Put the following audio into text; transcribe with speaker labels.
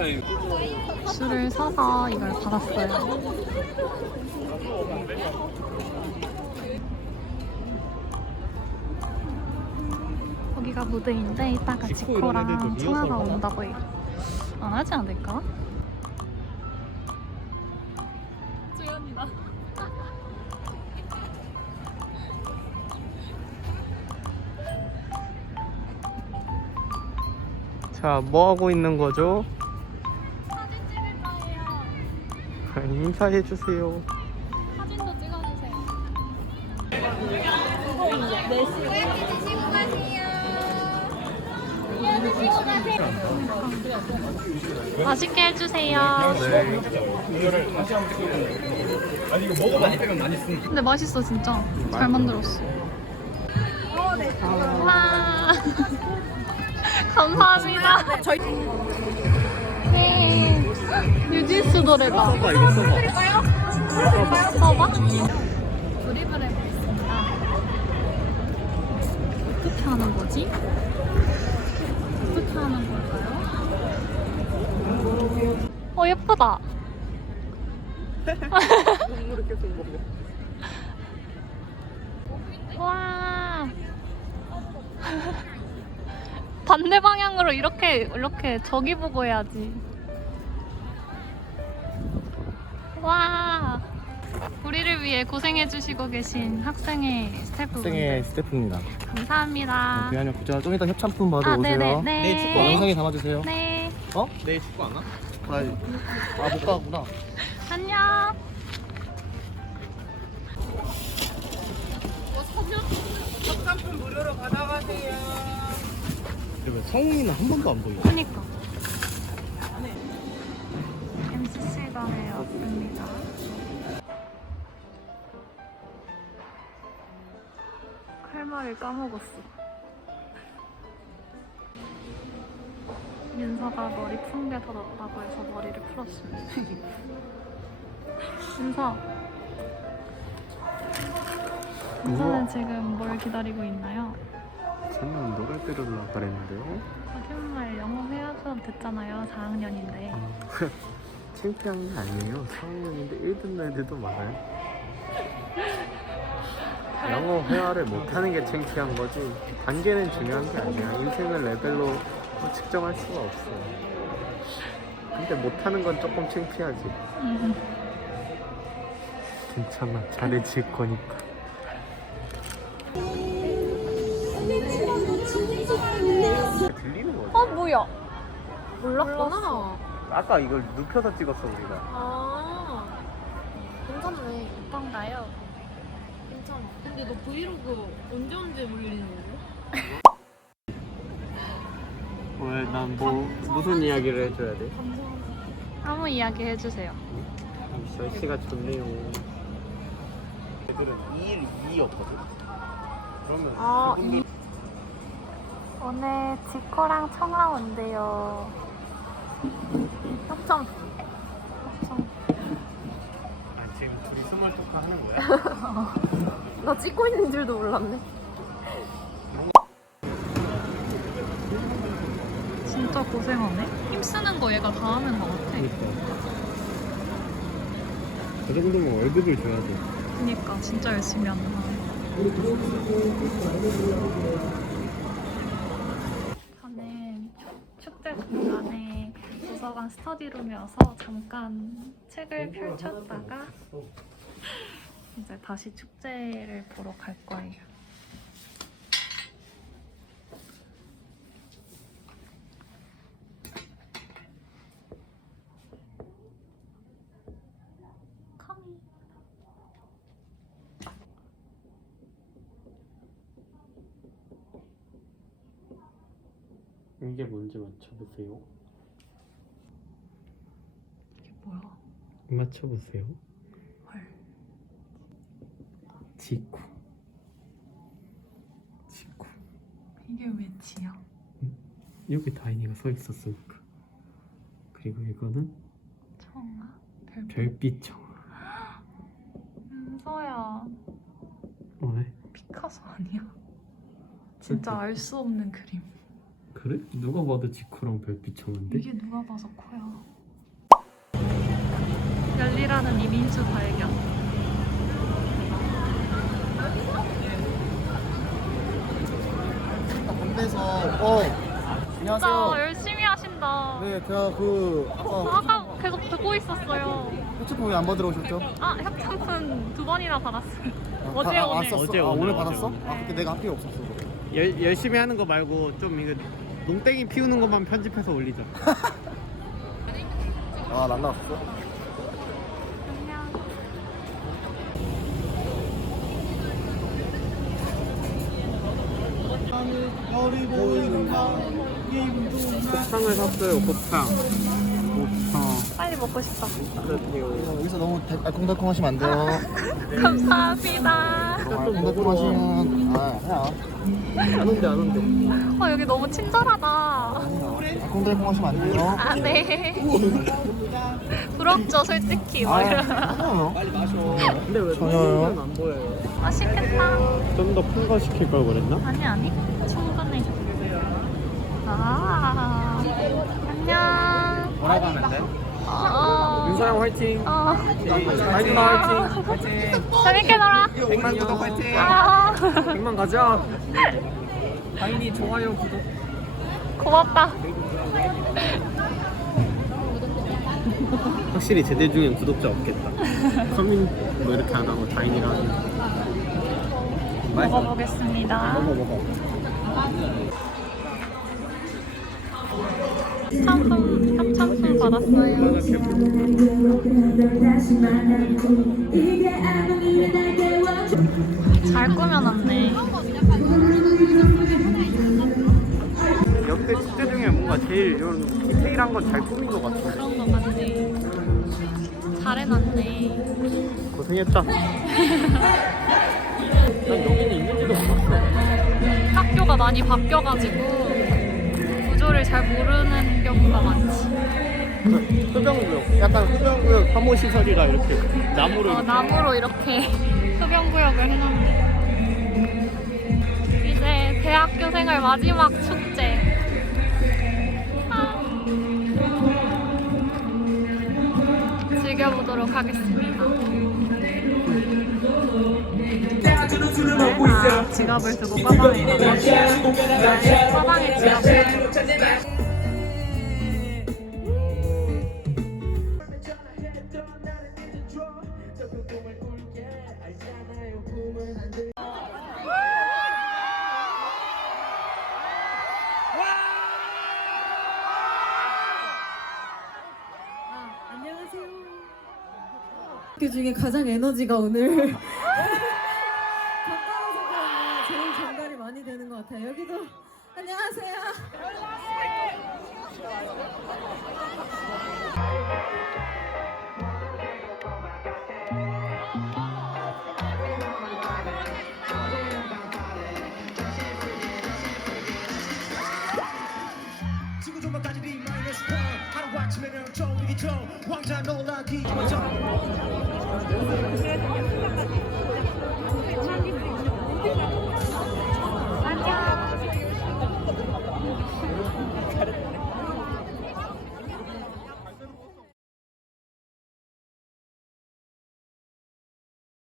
Speaker 1: 줄을 서서 이걸 받았어요. 거기가 무대인데 이따가 지코랑 청아가 온다고 해요. 안 하지 않을까? 조연이다.
Speaker 2: 자, 뭐 하고 있는 거죠?
Speaker 1: 사진 찍을 거예요.
Speaker 2: 인사해 주세요.
Speaker 1: 사진도 찍어주세요. 맛있게 해주세요.
Speaker 3: 아니 이거 먹어 많이 빼면 많이 쓰는.
Speaker 1: 근데 맛있어 진짜. 잘 만들었어. 와. 감사합니다. 저희 뉴진스 노래가.
Speaker 2: 써봐, 이거 써봐.
Speaker 1: 써봐. 조립을 해보겠습니다. 어떻게 하는 거지? 어떻게 하는 걸까요? 예쁘다. 와. 반대 방향으로 이렇게 저기 보고 해야지. 와. 우리를 위해 고생해주시고 계신 학생의 스태프분들.
Speaker 2: 학생의 스태프입니다.
Speaker 1: 감사합니다.
Speaker 2: 대한형 구자 좀 이따 협찬품 받으러
Speaker 1: 아,
Speaker 2: 오세요.
Speaker 1: 네네.
Speaker 2: 내일 축구 영상에 담아주세요.
Speaker 1: 네.
Speaker 2: 어? 내일 축구 안 와? 못 가구나.
Speaker 1: 안녕.
Speaker 2: 그리고 성훈이는 한 번도 안 보여.
Speaker 1: 그니까. MCC관에 왔습니다. 칼말을 까먹었어. 민서가 머리 푼 게 더 낫다고 해서 머리를 풀었습니다. 민서. 민서는 지금 뭘 기다리고 있나요?
Speaker 2: 저는 노래 들으려고 그랬는데요.
Speaker 1: 거짓말 영어 회화 수업 듣잖아요. 4학년인데.
Speaker 2: 창피한 게 아니에요. 4학년인데 1등 애들도 많아요. 영어 회화를 못하는 게 창피한 거지 단계는 중요한 게 아니야. 인생을 레벨로 측정할 수가 없어. 근데 못하는 건 조금 창피하지. 괜찮아, 잘해질 거니까. 들리는 거야.
Speaker 1: 뭐야? 몰랐구나.
Speaker 2: 아까 이걸 눕혀서 찍었어 우리가.
Speaker 4: 아, 괜찮네.
Speaker 1: 어떤가요?
Speaker 4: 괜찮아. 근데 너 브이로그 언제 올리는 거야?
Speaker 2: 왜 난 뭐 무슨 이야기를 해줘야 돼?
Speaker 1: 아무 이야기 해주세요.
Speaker 2: 날씨가 좋네요. 애들은 2일 2였거든. 그러면
Speaker 4: 아,
Speaker 2: 그분들
Speaker 1: 오늘 지코랑 청아 온대요.
Speaker 4: 협찬.
Speaker 2: 지금 둘이 스몰 토크 하는 거야?
Speaker 4: 나 찍고 있는 줄도 몰랐네.
Speaker 1: 진짜 고생하네. 힘쓰는 거 얘가 다 하는 거 같아.
Speaker 2: 그 정도면 월급을 줘야 돼.
Speaker 1: 그니까 진짜 열심히 한다. 저는 축제 중간에 도서관 스터디룸에 와서 잠깐 책을 펼쳤다가 이제 다시 축제를 보러 갈 거예요. 커미.
Speaker 2: 이게 뭔지 맞춰보세요.
Speaker 1: 이게 뭐야?
Speaker 2: 맞춰보세요.
Speaker 1: 헐.
Speaker 2: 지쿠. 지쿠.
Speaker 1: 이게 왜 지야?
Speaker 2: 여기 다인이가 서 있었으니까. 그리고 이거는
Speaker 1: 청아?
Speaker 2: 별빛 청아.
Speaker 1: 은서야.
Speaker 2: 왜?
Speaker 1: 피카소 아니야? 진짜 알 수 없는 그림.
Speaker 2: 그 그래? 누가 봐도 지코랑 별빛 청인데?
Speaker 1: 이게 누가 봐서 코야. 열리라는 이민수 발견.
Speaker 5: 건배서 안녕하세요.
Speaker 1: 진짜 열심히 하신다.
Speaker 5: 네, 제가 그 아까
Speaker 1: 아까 계속 듣고 있었어요.
Speaker 5: 호치폰 왜안 받으러 오셨죠?
Speaker 1: 아, 협찬품 2번이나 받았어요. 어제
Speaker 5: 다
Speaker 1: 오늘.
Speaker 5: 왔었어?
Speaker 2: 어제,
Speaker 5: 아,
Speaker 2: 오늘,
Speaker 5: 오늘
Speaker 2: 어제,
Speaker 5: 받았어?
Speaker 2: 오늘.
Speaker 5: 아, 근데 내가 학교에 없었어.
Speaker 2: 열심히 하는 거 말고 좀 이거 농땡이 피우는 것만 편집해서 올리자.
Speaker 5: 아, 난 나왔어? 별이 보이는
Speaker 2: 곱창을 샀어요. 곱창.
Speaker 1: 빨리 먹고 싶다.
Speaker 5: 여기서 너무 알콩달콩하시면 안 돼요.
Speaker 1: 감사합니다.
Speaker 5: 알콩달콩하시면
Speaker 2: 안 온대.
Speaker 1: 여기 너무 친절하다.
Speaker 5: 알콩달콩하시면 안 돼요.
Speaker 1: 아, 네. 부럽죠, 솔직히. 뭐 이러면.
Speaker 5: 아니요.
Speaker 2: 근데 왜
Speaker 5: 전혀요.
Speaker 2: 안 보여요?
Speaker 1: 맛있겠다.
Speaker 2: 좀 더 큰 거 시킬 걸 그랬나?
Speaker 1: 아니. 충분해. 아, 안녕.
Speaker 2: 뭐라고 하면 돼? 윤서영 화이팅! 다인마 화이팅!
Speaker 1: 재밌게 놀아.
Speaker 2: 100만 구독 화이팅!
Speaker 1: 아,
Speaker 2: 100만 가자! 다인이 좋아요 구독
Speaker 1: 고맙다.
Speaker 2: 확실히 제대 중엔 구독자 없겠다. 커밍 뭐 이렇게 안 하고 다인이랑
Speaker 1: 먹어보겠습니다.
Speaker 2: 먹어.
Speaker 1: 협찬품 받았어요. 잘 꾸며놨네.
Speaker 2: 역대 축제 중에 뭔가 제일 이런 디테일한 건 잘 꾸민 것 같아.
Speaker 1: 그런 거 같네. 잘해놨네.
Speaker 2: 고생했다. 난 여기는 있는지도 몰랐어.
Speaker 1: 학교가 많이 바뀌어가지고 구조를 잘 모르는 경우가 많지.
Speaker 2: 흡연구역. 약간 흡연구역 혐오시설이라 이렇게 나무로 이렇게.
Speaker 1: 나무로 이렇게 흡연구역을 해놨네. 이제 대학교 생활 마지막 축제. 즐겨보도록 하겠습니다. 지갑을 두고 빠방에 있는데 빠방에 지갑을
Speaker 6: 그 중에 가장 에너지가 오늘 가까워서 그런가 제일 전달이 많이 되는 것 같아요. 여기도 안녕하세요.
Speaker 7: 친구들만까지 D-1 하루 아침에 좀 이기죠 왕자 놀라기
Speaker 1: 안녕.